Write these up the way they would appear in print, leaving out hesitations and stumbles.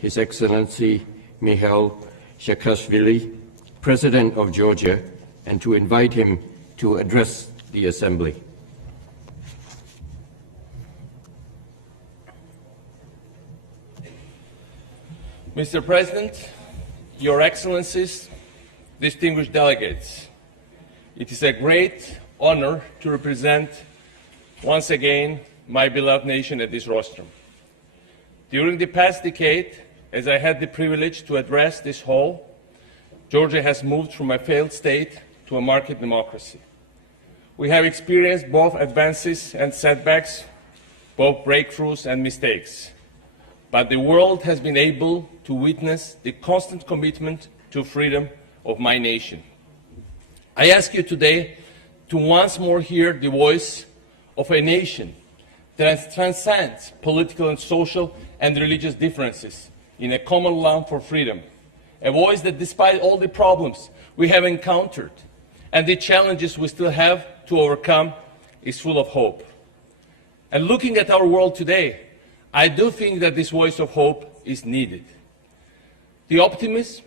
His Excellency Mikhail Saakashvili, President of Georgia, and to invite him to address the Assembly. Mr. President, Your Excellencies, distinguished delegates, it is a great honor to represent once again my beloved nation at this rostrum. During the past decade, as I had the privilege to address this hall, Georgia has moved from a failed state to a market democracy. We have experienced both advances and setbacks, both breakthroughs and mistakes. But the world has been able to witness the constant commitment to freedom of my nation. I ask you today to once more hear the voice of a nation that transcends political and social and religious differences in a common love for freedom. A voice that, despite all the problems we have encountered and the challenges we still have to overcome, is full of hope. And looking at our world today, I do think that this voice of hope is needed. The optimism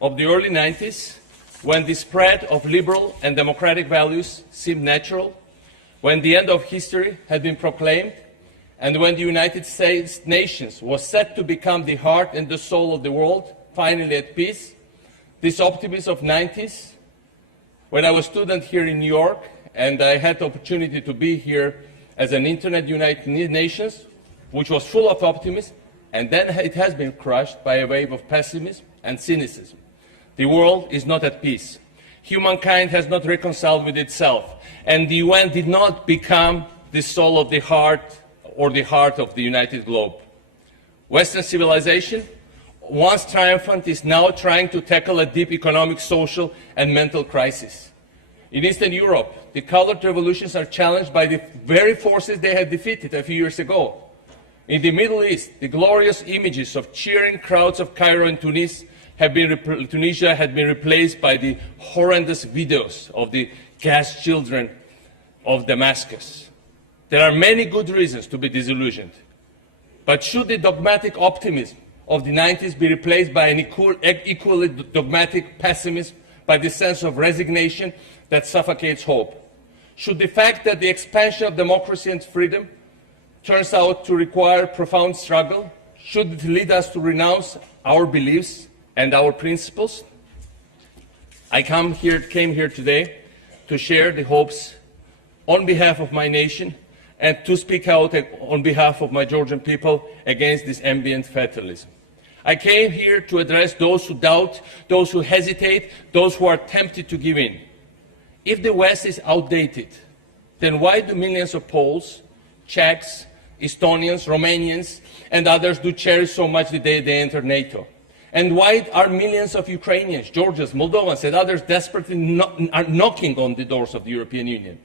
of the early 90s, when the spread of liberal and democratic values seemed natural, when the end of history had been proclaimed, and when the United States nations was set to become the heart and the soul of the world, finally at peace, this optimism of 90s, when I was a student here in New York, and I had the opportunity to be here as an Internet United Nations, which was full of optimism, and then it has been crushed by a wave of pessimism and cynicism. The world is not at peace. Humankind has not reconciled with itself, and the UN did not become the soul of the heart or the heart of the united globe. Western civilization, once triumphant, is now trying to tackle a deep economic, social, and mental crisis. In Eastern Europe, the colored revolutions are challenged by the very forces they had defeated a few years ago. In the Middle East, the glorious images of cheering crowds of Cairo and Tunisia had been replaced by the horrendous videos of the gassed children of Damascus. There are many good reasons to be disillusioned. But should the dogmatic optimism of the 90s be replaced by an equally dogmatic pessimism, by the sense of resignation that suffocates hope? Should the fact that the expansion of democracy and freedom turns out to require profound struggle, should it lead us to renounce our beliefs and our principles? I came here today to share the hopes on behalf of my nation and to speak out on behalf of my Georgian people against this ambient fatalism. I came here to address those who doubt, those who hesitate, those who are tempted to give in. If the West is outdated, then why do millions of Poles, Czechs, Estonians, Romanians, and others do cherish so much the day they enter NATO? And why are millions of Ukrainians, Georgians, Moldovans, and others desperately are knocking on the doors of the European Union?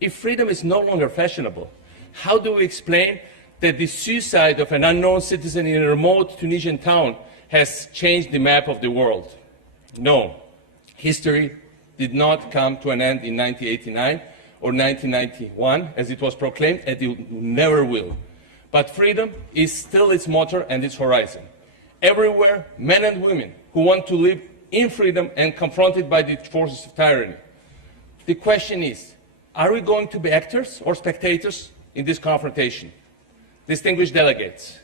If freedom is no longer fashionable, how do we explain that the suicide of an unknown citizen in a remote Tunisian town has changed the map of the world? No, history did not come to an end in 1989 or 1991, as it was proclaimed, and it never will. But freedom is still its motor and its horizon. Everywhere, men and women who want to live in freedom and confronted by the forces of tyranny. The question is, are we going to be actors or spectators in this confrontation? Distinguished delegates,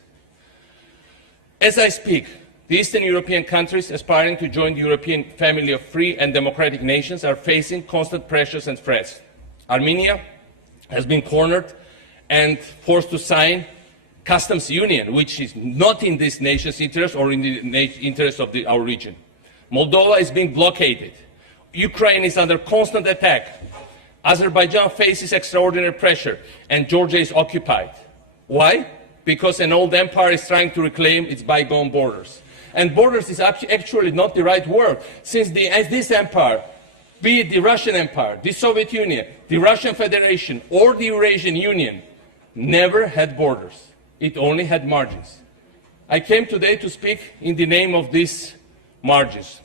as I speak, the Eastern European countries aspiring to join the European family of free and democratic nations are facing constant pressures and threats. Armenia has been cornered and forced to sign customs union, which is not in this nation's interest or in the interest of our region. Moldova is being blockaded. Ukraine is under constant attack. Azerbaijan faces extraordinary pressure, and Georgia is occupied. Why? Because an old empire is trying to reclaim its bygone borders. And borders is actually not the right word, since this empire, be it the Russian Empire, the Soviet Union, the Russian Federation, or the Eurasian Union, never had borders. It only had margins. I came today to speak in the name of these margins.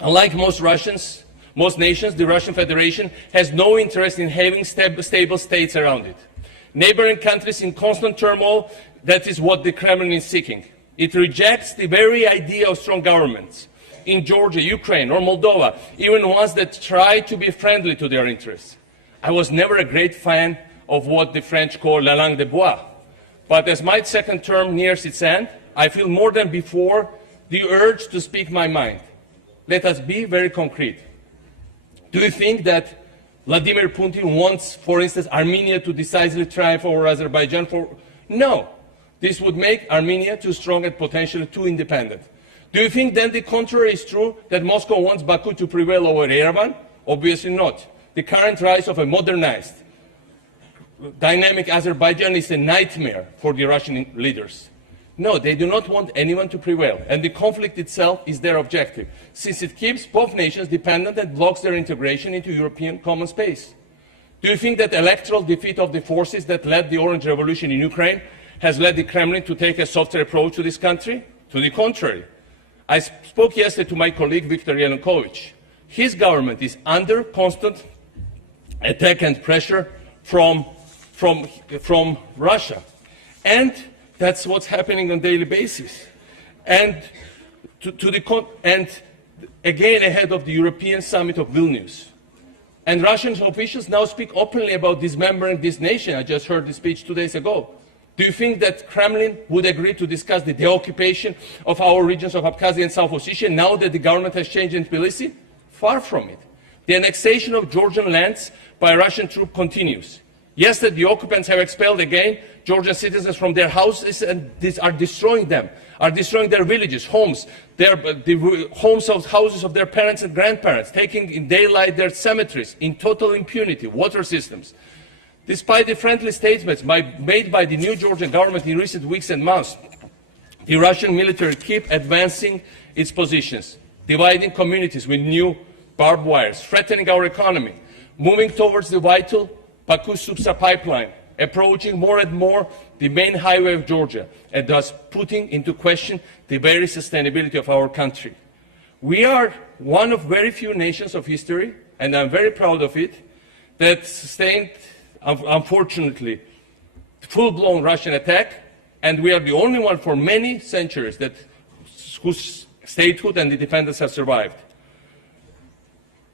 Unlike most nations, the Russian Federation has no interest in having stable states around it. Neighboring countries in constant turmoil, that is what the Kremlin is seeking. It rejects the very idea of strong governments in Georgia, Ukraine, or Moldova, even ones that try to be friendly to their interests. I was never a great fan of what the French call la langue de bois. But as my second term nears its end, I feel more than before the urge to speak my mind. Let us be very concrete. Do you think that Vladimir Putin wants, for instance, Armenia to decisively triumph over Azerbaijan? No. This would make Armenia too strong and potentially too independent. Do you think then the contrary is true, that Moscow wants Baku to prevail over Yerevan? Obviously not. The current rise of a modernized, dynamic Azerbaijan is a nightmare for the Russian leaders. No, they do not want anyone to prevail, and the conflict itself is their objective, since it keeps both nations dependent and blocks their integration into European common space. Do you think that electoral defeat of the forces that led the Orange Revolution in Ukraine has led the Kremlin to take a softer approach to this country? To the contrary. I spoke yesterday to my colleague Viktor Yanukovych. His government is under constant attack and pressure from Russia. And that's what's happening on a daily basis. And, and again ahead of the European summit of Vilnius. And Russian officials now speak openly about dismembering this nation. I just heard the speech 2 days ago. Do you think that Kremlin would agree to discuss the deoccupation of our regions of Abkhazia and South Ossetia now that the government has changed in Tbilisi? Far from it. The annexation of Georgian lands by Russian troops continues. Yesterday, the occupants have expelled again Georgian citizens from their houses and are destroying them, are destroying their villages, homes, the homes of houses of their parents and grandparents, taking in daylight their cemeteries in total impunity, water systems. Despite the friendly statements made by the new Georgian government in recent weeks and months, the Russian military keep advancing its positions, dividing communities with new barbed wires, threatening our economy, moving towards the vital Baku-Supsa pipeline, approaching more and more the main highway of Georgia, and thus putting into question the very sustainability of our country. We are one of very few nations of history, and I'm very proud of it, that sustained, unfortunately, full-blown Russian attack, and we are the only one for many centuries whose statehood and independence have survived.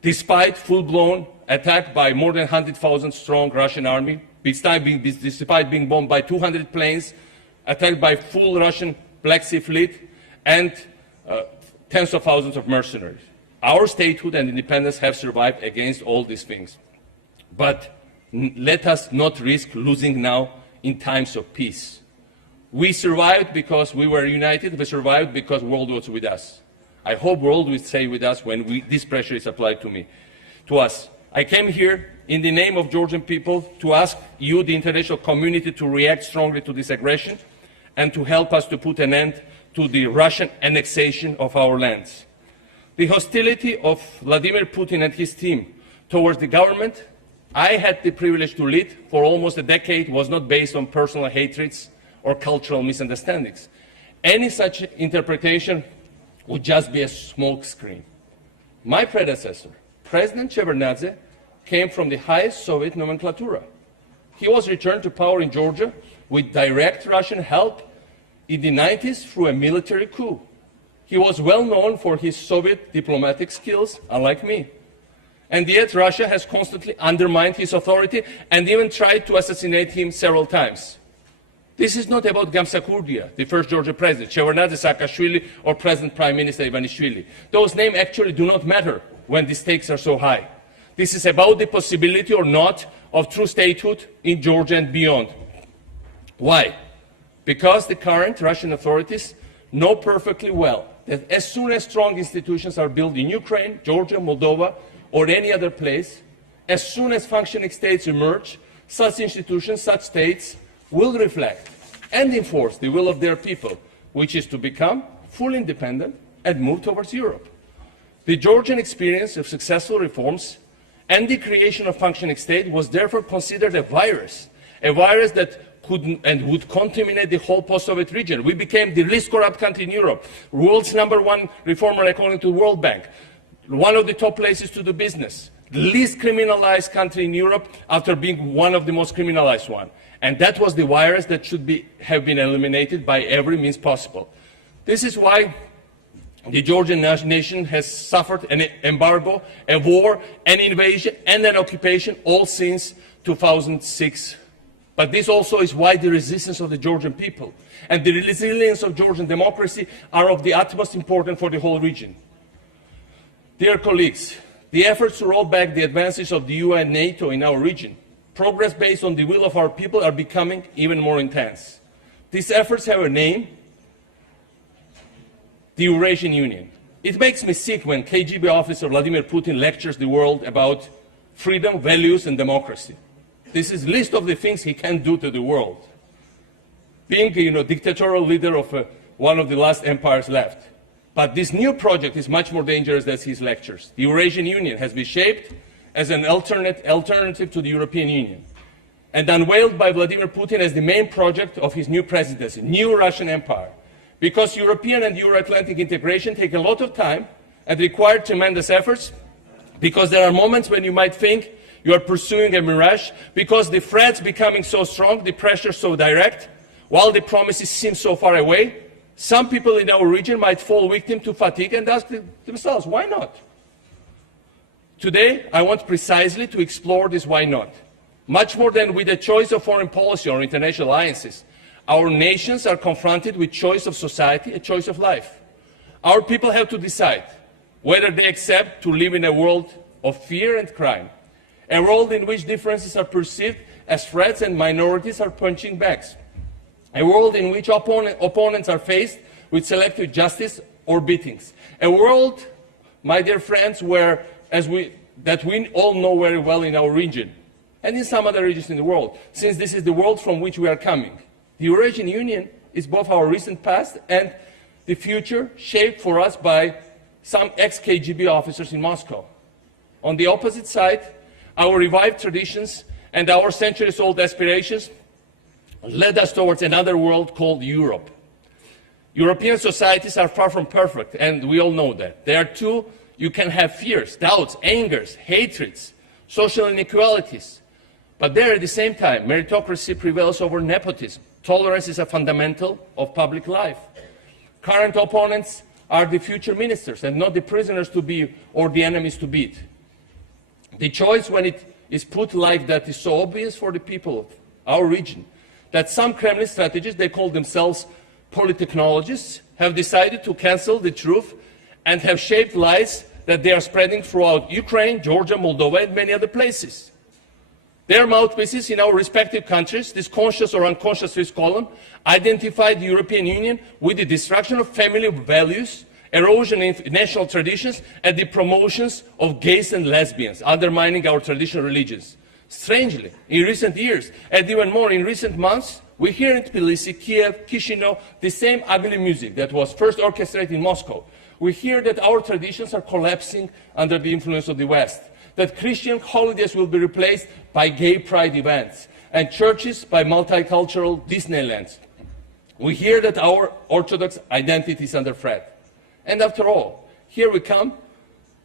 Despite full-blown attack by more than 100,000 strong Russian army, despite being bombed by 200 planes, attacked by full Russian Black Sea Fleet, and tens of thousands of mercenaries. Our statehood and independence have survived against all these things. But let us not risk losing now in times of peace. We survived because we were united. We survived because the world was with us. I hope the world will stay with us when this pressure is applied to us. I came here in the name of Georgian people to ask you, the international community, to react strongly to this aggression and to help us to put an end to the Russian annexation of our lands. The hostility of Vladimir Putin and his team towards the government I had the privilege to lead for almost a decade was not based on personal hatreds or cultural misunderstandings. Any such interpretation would just be a smokescreen. My predecessor, President Shevardnadze, came from the highest Soviet nomenclatura. He was returned to power in Georgia with direct Russian help in the 90s through a military coup. He was well known for his Soviet diplomatic skills, unlike me. And yet Russia has constantly undermined his authority and even tried to assassinate him several times. This is not about Gamsakhurdia, the first Georgian president, Shevardnadze, Saakashvili, or present Prime Minister Ivanishvili. Those names actually do not matter when the stakes are so high. This is about the possibility or not of true statehood in Georgia and beyond. Why? Because the current Russian authorities know perfectly well that as soon as strong institutions are built in Ukraine, Georgia, Moldova, or any other place, as soon as functioning states emerge, such institutions, such states, will reflect and enforce the will of their people, which is to become fully independent and move towards Europe. The Georgian experience of successful reforms and the creation of functioning state was therefore considered a virus that could and would contaminate the whole post-Soviet region. We became the least corrupt country in Europe, world's #1 reformer according to the World Bank, one of the top places to do business, the least criminalized country in Europe after being one of the most criminalized ones. And that was the virus that should have been eliminated by every means possible. This is why the Georgian nation has suffered an embargo, a war, an invasion, and an occupation, all since 2006. But this also is why the resistance of the Georgian people and the resilience of Georgian democracy are of the utmost importance for the whole region. Dear colleagues, the efforts to roll back the advances of the EU and NATO in our region, progress based on the will of our people, are becoming even more intense. These efforts have a name: the Eurasian Union. It makes me sick when KGB officer Vladimir Putin lectures the world about freedom, values, and democracy. This is a list of the things he can do to the world. Being a dictatorial leader of one of the last empires left. But this new project is much more dangerous than his lectures. The Eurasian Union has been shaped as an alternative to the European Union and unveiled by Vladimir Putin as the main project of his new presidency, new Russian empire. Because European and Euro-Atlantic integration take a lot of time and require tremendous efforts, because there are moments when you might think you are pursuing a mirage, because the threats becoming so strong, the pressure so direct, while the promises seem so far away, some people in our region might fall victim to fatigue and ask themselves, why not? Today, I want precisely to explore this why not. Much more than with a choice of foreign policy or international alliances, our nations are confronted with choice of society, a choice of life. Our people have to decide whether they accept to live in a world of fear and crime, a world in which differences are perceived as threats and minorities are punching bags, a world in which opponents are faced with selective justice or beatings, a world, my dear friends, where, that we all know very well in our region and in some other regions in the world, since this is the world from which we are coming. The Eurasian Union is both our recent past and the future, shaped for us by some ex-KGB officers in Moscow. On the opposite side, our revived traditions and our centuries-old aspirations led us towards another world called Europe. European societies are far from perfect, and we all know that. There too, you can have fears, doubts, angers, hatreds, social inequalities. But there, at the same time, meritocracy prevails over nepotism. Tolerance is a fundamental of public life. Current opponents are the future ministers and not the prisoners to be or the enemies to beat. The choice, when it is put like that, is so obvious for the people of our region that some Kremlin strategists, they call themselves politechnologists, have decided to cancel the truth and have shaped lies that they are spreading throughout Ukraine, Georgia, Moldova, and many other places. Their mouthpieces in our respective countries, this conscious or unconscious risk column, identify the European Union with the destruction of family values, erosion in national traditions, and the promotions of gays and lesbians, undermining our traditional religions. Strangely, in recent years, and even more in recent months, we hear in Tbilisi, Kiev, Chisinau, the same ugly music that was first orchestrated in Moscow. We hear that our traditions are collapsing under the influence of the West, that Christian holidays will be replaced by gay pride events, and churches by multicultural Disneylands. We hear that our Orthodox identity is under threat. And after all, here we come,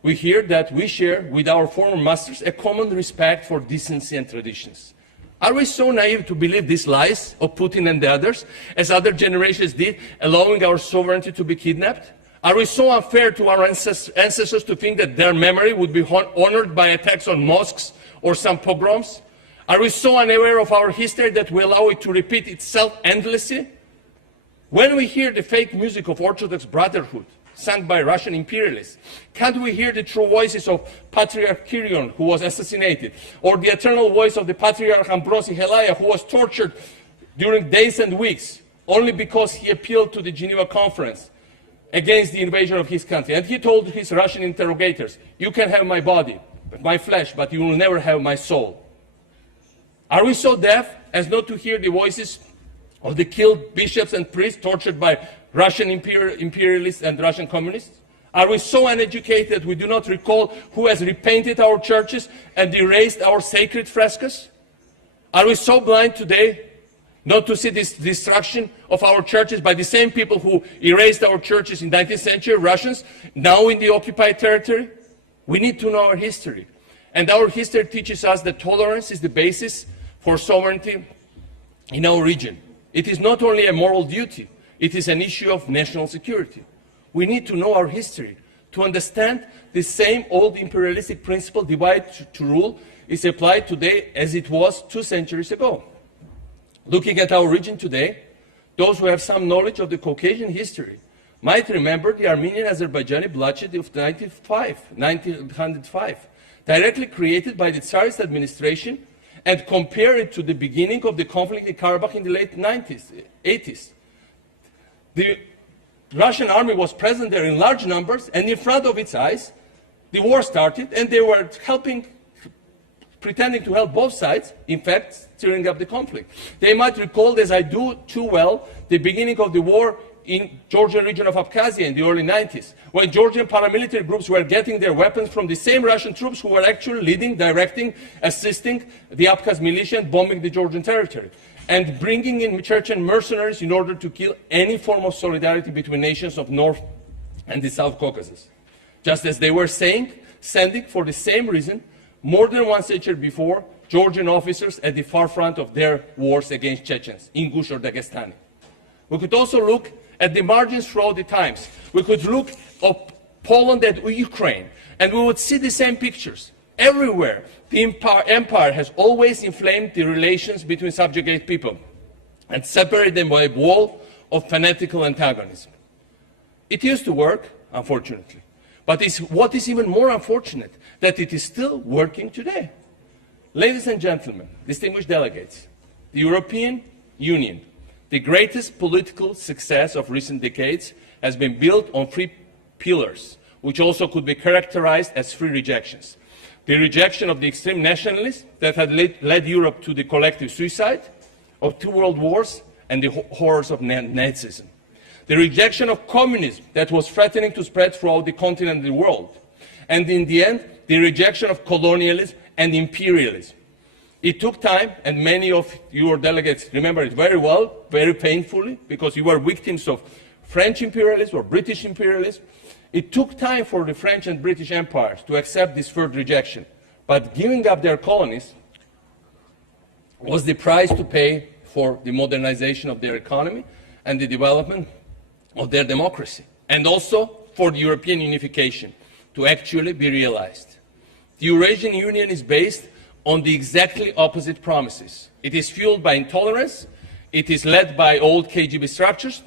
we hear that we share with our former masters a common respect for decency and traditions. Are we so naive to believe these lies of Putin and the others, as other generations did, allowing our sovereignty to be kidnapped? Are we so unfair to our ancestors to think that their memory would be honored by attacks on mosques or some pogroms? Are we so unaware of our history that we allow it to repeat itself endlessly? When we hear the fake music of Orthodox Brotherhood, sung by Russian imperialists, can't we hear the true voices of Patriarch Kirill, who was assassinated, or the eternal voice of the Patriarch Ambrosi Helaya, who was tortured during days and weeks, only because he appealed to the Geneva Conference against the invasion of his country? And he told his Russian interrogators, you can have my body, my flesh, but you will never have my soul. Are we so deaf as not to hear the voices of the killed bishops and priests tortured by Russian imperialists and Russian communists? Are we so uneducated we do not recall who has repainted our churches and erased our sacred frescoes? Are we so blind today not to see this destruction of our churches by the same people who erased our churches in the 19th century, Russians, now in the occupied territory? We need to know our history. And our history teaches us that tolerance is the basis for sovereignty in our region. It is not only a moral duty, It is an issue of national security. We need to know our history to understand the same old imperialistic principle, divide to rule, is applied today as it was 2 centuries ago. Looking at our region today, those who have some knowledge of the Caucasian history might remember the Armenian-Azerbaijani bloodshed of 1905, directly created by the Tsarist administration, and compare it to the beginning of the conflict in Karabakh in the late 80s. The Russian army was present there in large numbers, and in front of its eyes, the war started, and they were pretending to help both sides, in fact, stirring up the conflict. They might recall, as I do too well, the beginning of the war in Georgian region of Abkhazia in the early 90s, when Georgian paramilitary groups were getting their weapons from the same Russian troops who were actually leading, directing, assisting the Abkhaz militia and bombing the Georgian territory, and bringing in Chechen mercenaries in order to kill any form of solidarity between nations of North and the South Caucasus. Just as they were sending for the same reason, more than 1 century before, Georgian officers at the far front of their wars against Chechens, Ingush or Dagestani. We could also look at the margins throughout the times. We could look at Poland and Ukraine, and we would see the same pictures. Everywhere, the empire has always inflamed the relations between subjugate people and separated them by a wall of fanatical antagonism. It used to work, unfortunately. But what is even more unfortunate, that it is still working today. Ladies and gentlemen, distinguished delegates, the European Union, the greatest political success of recent decades, has been built on 3 pillars, which also could be characterized as 3 rejections. The rejection of the extreme nationalists that had led Europe to the collective suicide of 2 world wars and the horrors of Nazism. The rejection of communism that was threatening to spread throughout the continent and the world. And in the end, the rejection of colonialism and imperialism. It took time, and many of your delegates remember it very well, very painfully, because you were victims of French imperialism or British imperialism. It took time for the French and British empires to accept this third rejection. But giving up their colonies was the price to pay for the modernization of their economy and the development of their democracy, and also for the European unification to actually be realized. The Eurasian Union is based on the exactly opposite promises. It is fueled by intolerance, it is led by old KGB structures,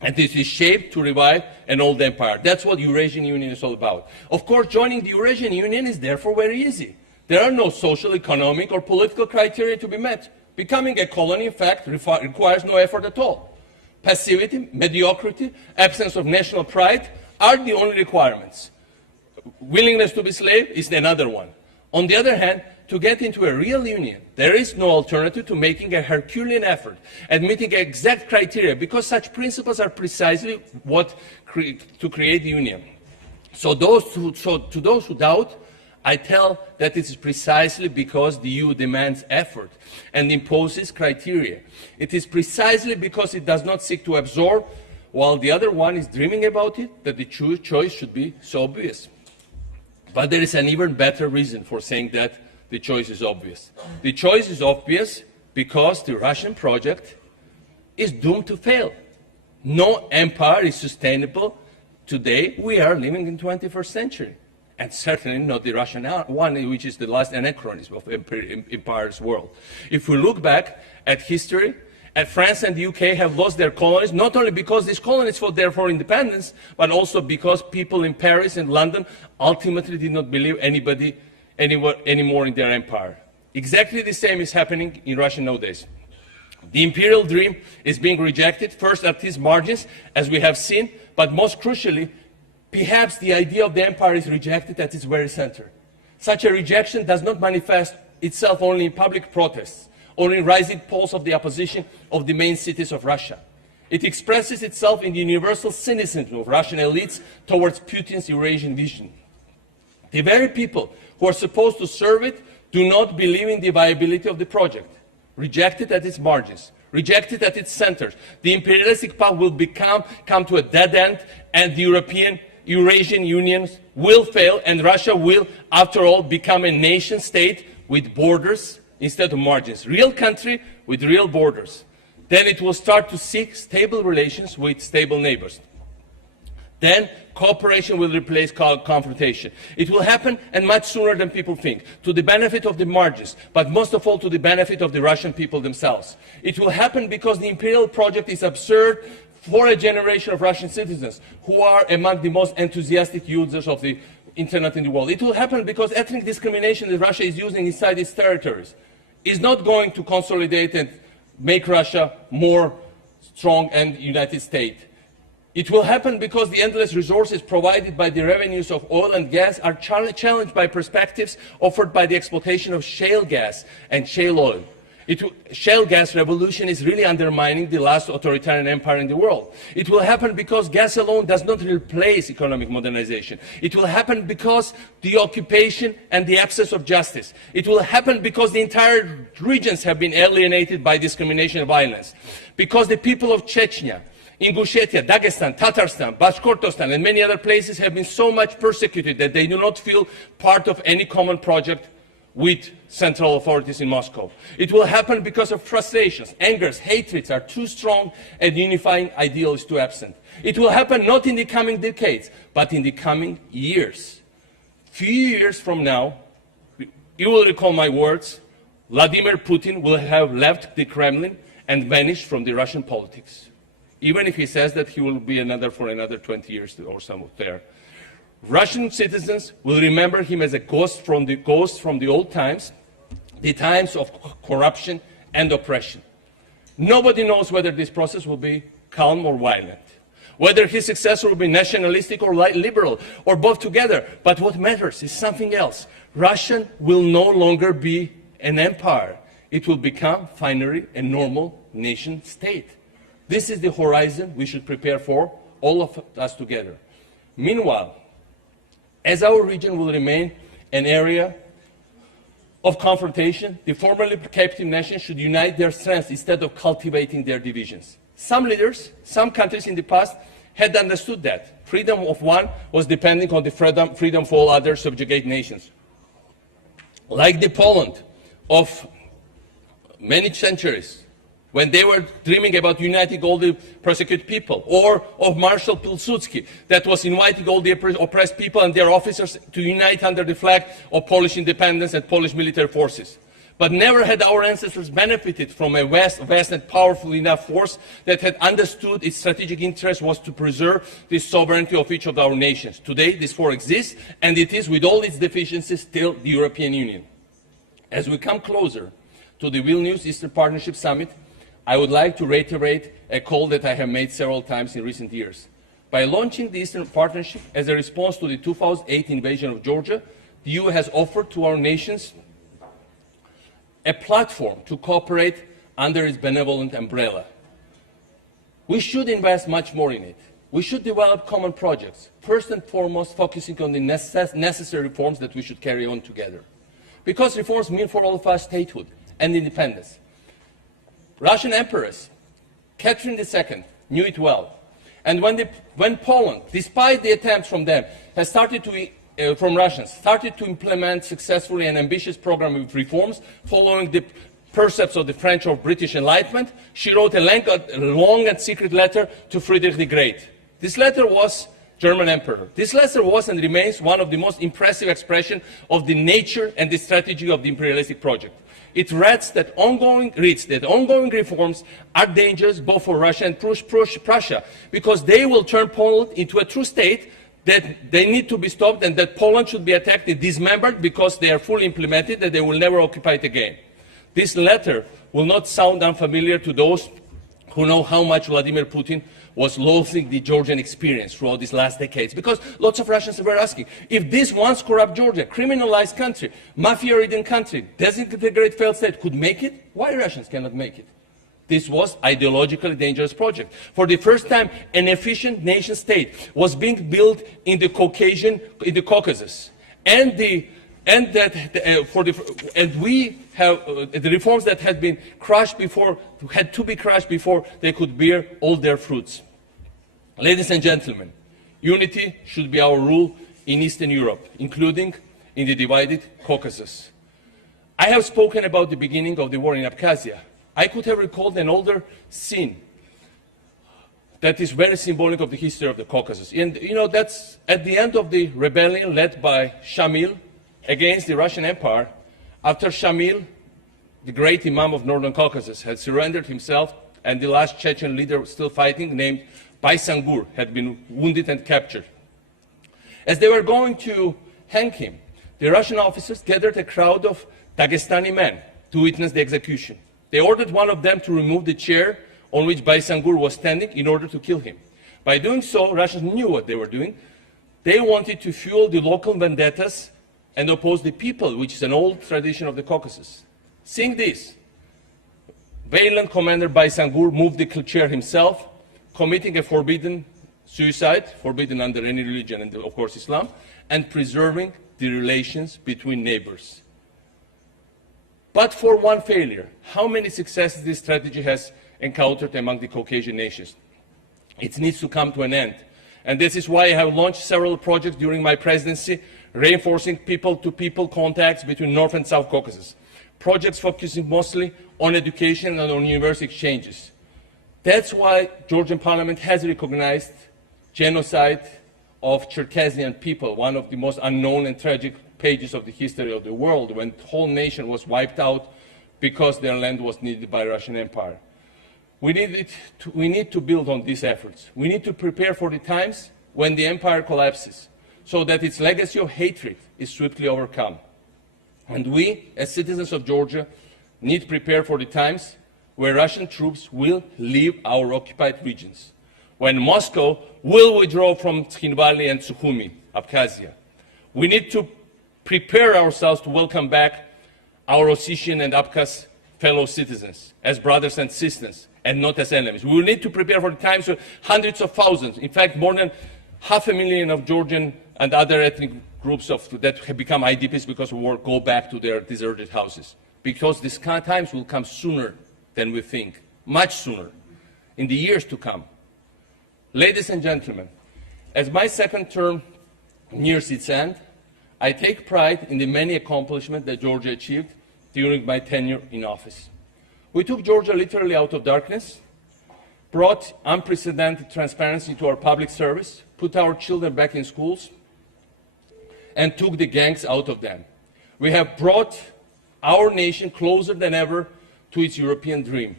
and it is shaped to revive an old empire. That's what the Eurasian Union is all about. Of course, joining the Eurasian Union is therefore very easy. There are no social, economic, or political criteria to be met. Becoming a colony, in fact, requires no effort at all. Passivity, mediocrity, absence of national pride are the only requirements. Willingness to be slave is another one. On the other hand, to get into a real union, there is no alternative to making a Herculean effort and meeting exact criteria, because such principles are precisely what to create the union. So to those who doubt, I tell that it is precisely because the EU demands effort and imposes criteria. It is precisely because it does not seek to absorb, while the other one is dreaming about it, that the choice should be so obvious. But there is an even better reason for saying that the choice is obvious. The choice is obvious because the Russian project is doomed to fail. No empire is sustainable today. We are living in the 21st century. And certainly not the Russian one, which is the last anachronism of empire's world. If we look back at history, France and the UK have lost their colonies, not only because these colonies fought there for independence, but also because people in Paris and London ultimately did not believe anybody anymore in their empire. Exactly the same is happening in Russia nowadays. The imperial dream is being rejected, first at its margins, as we have seen, but most crucially, perhaps the idea of the empire is rejected at its very center. Such a rejection does not manifest itself only in public protests, or in rising polls of the opposition of the main cities of Russia. It expresses itself in the universal cynicism of Russian elites towards Putin's Eurasian vision. The very people who are supposed to serve it do not believe in the viability of the project. Rejected at its margins, rejected at its centers, the imperialistic path will come to a dead end, and the Eurasian Union will fail, and Russia will, after all, become a nation state with borders instead of margins. Real country with real borders. Then it will start to seek stable relations with stable neighbors. Then cooperation will replace confrontation. It will happen, and much sooner than people think, to the benefit of the margins, but most of all to the benefit of the Russian people themselves. It will happen because the imperial project is absurd for a generation of Russian citizens who are among the most enthusiastic users of the internet in the world. It will happen because ethnic discrimination that Russia is using inside its territories is not going to consolidate and make Russia more strong and United States. It will happen because the endless resources provided by the revenues of oil and gas are challenged by perspectives offered by the exploitation of shale gas and shale oil. Shale gas revolution is really undermining the last authoritarian empire in the world. It will happen because gas alone does not replace economic modernization. It will happen because the occupation and the absence of justice. It will happen because the entire regions have been alienated by discrimination and violence. Because the people of Chechnya, Ingushetia, Dagestan, Tatarstan, Bashkortostan, and many other places have been so much persecuted that they do not feel part of any common project with central authorities in Moscow. It will happen because of frustrations, angers, hatreds are too strong, and unifying ideal is too absent. It will happen not in the coming decades, but in the coming years. Few years from now, you will recall my words, Vladimir Putin will have left the Kremlin and vanished from the Russian politics. Even if he says that he will be for another 20 years or so there. Russian citizens will remember him as a ghost from the old times, the times of corruption and oppression. Nobody knows whether this process will be calm or violent, whether his successor will be nationalistic or liberal, or both together. But what matters is something else. Russia will no longer be an empire. It will become, finally, a normal nation state. This is the horizon we should prepare for, all of us together. Meanwhile, as our region will remain an area of confrontation, the formerly captive nations should unite their strengths instead of cultivating their divisions. Some leaders, some countries in the past had understood that. Freedom of one was depending on the freedom for all other subjugate nations. Like the Poland of many centuries, when they were dreaming about uniting all the persecuted people, or of Marshal Pilsudski, that was inviting all the oppressed people and their officers to unite under the flag of Polish independence and Polish military forces. But never had our ancestors benefited from a vast and powerful enough force that had understood its strategic interest was to preserve the sovereignty of each of our nations. Today, this force exists, and it is, with all its deficiencies, still the European Union. As we come closer to the Vilnius Eastern Partnership Summit, I would like to reiterate a call that I have made several times in recent years. By launching the Eastern Partnership as a response to the 2008 invasion of Georgia, the EU has offered to our nations a platform to cooperate under its benevolent umbrella. We should invest much more in it. We should develop common projects, first and foremost focusing on the necessary reforms that we should carry on together. Because reforms mean for all of us statehood and independence. Russian Empress Catherine II knew it well. And when Poland, despite the attempts from them, has from Russians, started to implement successfully an ambitious program of reforms following the precepts of the French or British Enlightenment, she wrote a long and secret letter to Friedrich the Great. This letter was German Emperor. This letter was and remains one of the most impressive expressions of the nature and the strategy of the imperialistic project. It reads that ongoing reforms are dangerous both for Russia and Prussia, because they will turn Poland into a true state, that they need to be stopped, and that Poland should be attacked and dismembered because they are fully implemented, that they will never occupy it again. This letter will not sound unfamiliar to those who know how much Vladimir Putin was loathing the Georgian experience throughout these last decades. Because lots of Russians were asking, if this once corrupt Georgia, criminalized country, mafia-ridden country, disintegrated failed state could make it, why Russians cannot make it? This was ideologically dangerous project. For the first time, an efficient nation state was being built in the Caucasus. And the reforms that had been crushed before, had to be crushed before they could bear all their fruits. Ladies and gentlemen, unity should be our rule in Eastern Europe, including in the divided Caucasus. I have spoken about the beginning of the war in Abkhazia. I could have recalled an older scene that is very symbolic of the history of the Caucasus. And you know, that's at the end of the rebellion led by Shamil against the Russian Empire. After Shamil, the great Imam of Northern Caucasus, had surrendered himself, and the last Chechen leader still fighting, named Baysangur, had been wounded and captured. As they were going to hang him, the Russian officers gathered a crowd of Dagestani men to witness the execution. They ordered one of them to remove the chair on which Baysangur was standing in order to kill him. By doing so, Russians knew what they were doing. They wanted to fuel the local vendettas and oppose the people, which is an old tradition of the Caucasus. Seeing this, valiant commander Baysangur moved the chair himself, committing a forbidden suicide, forbidden under any religion and of course Islam, and preserving the relations between neighbors. But for one failure, how many successes this strategy has encountered among the Caucasian nations? It needs to come to an end. And this is why I have launched several projects during my presidency, reinforcing people-to-people contacts between North and South Caucasus. Projects focusing mostly on education and on university exchanges. That's why Georgian parliament has recognized genocide of Cherkessian people, one of the most unknown and tragic pages of the history of the world, when the whole nation was wiped out because their land was needed by the Russian Empire. We need to build on these efforts. We need to prepare for the times when the empire collapses, so that its legacy of hatred is swiftly overcome. And we, as citizens of Georgia, need to prepare for the times where Russian troops will leave our occupied regions, when Moscow will withdraw from Tkhinvali and Sukhumi, Abkhazia. We need to prepare ourselves to welcome back our Ossetian and Abkhaz fellow citizens as brothers and sisters, and not as enemies. We will need to prepare for the times when hundreds of thousands, in fact more than 500,000 of Georgian and other ethnic groups that have become IDPs because of war go back to their deserted houses. Because these kind of times will come sooner than we think, much sooner, in the years to come. Ladies and gentlemen, as my second term nears its end, I take pride in the many accomplishments that Georgia achieved during my tenure in office. We took Georgia literally out of darkness, brought unprecedented transparency to our public service, put our children back in schools, and took the gangs out of them. We have brought our nation closer than ever to its European dream,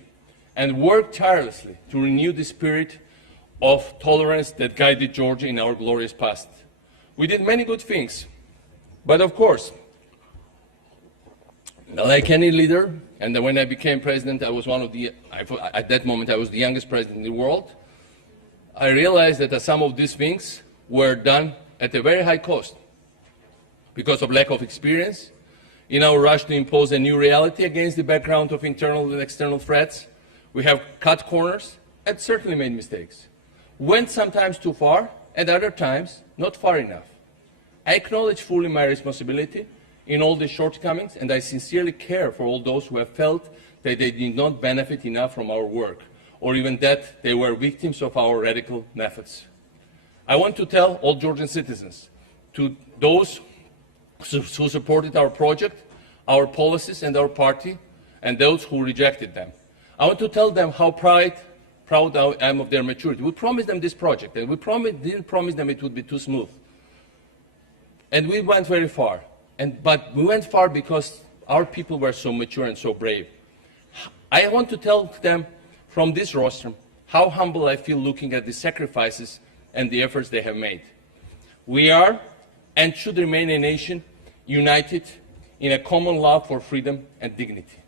and worked tirelessly to renew the spirit of tolerance that guided Georgia in our glorious past. We did many good things, but of course, like any leader, and when I became president, I was at that moment I was the youngest president in the world, I realized that some of these things were done at a very high cost because of lack of experience. In our rush to impose a new reality against the background of internal and external threats, we have cut corners and certainly made mistakes. Went sometimes too far, and other times not far enough. I acknowledge fully my responsibility in all the shortcomings, and I sincerely care for all those who have felt that they did not benefit enough from our work, or even that they were victims of our radical methods. I want to tell all Georgian citizens, to those who supported our project, our policies and our party, and those who rejected them, I want to tell them how proud I am of their maturity. We promised them this project, and we didn't promise them it would be too smooth. And we went very far. But we went far because our people were so mature and so brave. I want to tell them from this rostrum how humble I feel looking at the sacrifices and the efforts they have made. We are and should remain a nation united in a common love for freedom and dignity.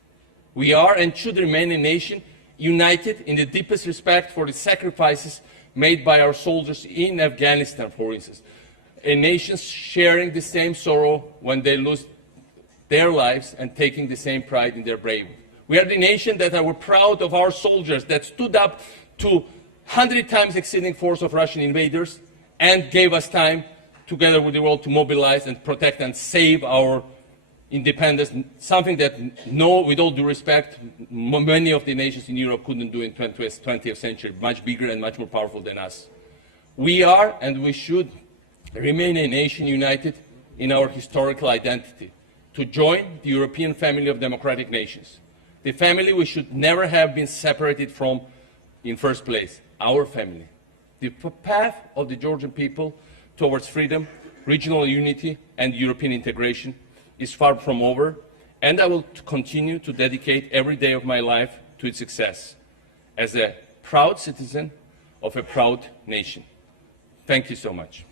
We are and should remain a nation united in the deepest respect for the sacrifices made by our soldiers in Afghanistan, for instance. A nation sharing the same sorrow when they lose their lives and taking the same pride in their bravery. We are the nation that are proud of our soldiers that stood up to 100 times exceeding force of Russian invaders and gave us time, together with the world, to mobilize and protect and save our independence, something that, with all due respect, many of the nations in Europe couldn't do in the 20th century, much bigger and much more powerful than us. We are and we should remain a nation united in our historical identity, to join the European family of democratic nations. the family we should never have been separated from in first place, our family. The path of the Georgian people towards freedom, regional unity, and European integration is far from over, and I will continue to dedicate every day of my life to its success as a proud citizen of a proud nation. Thank you so much.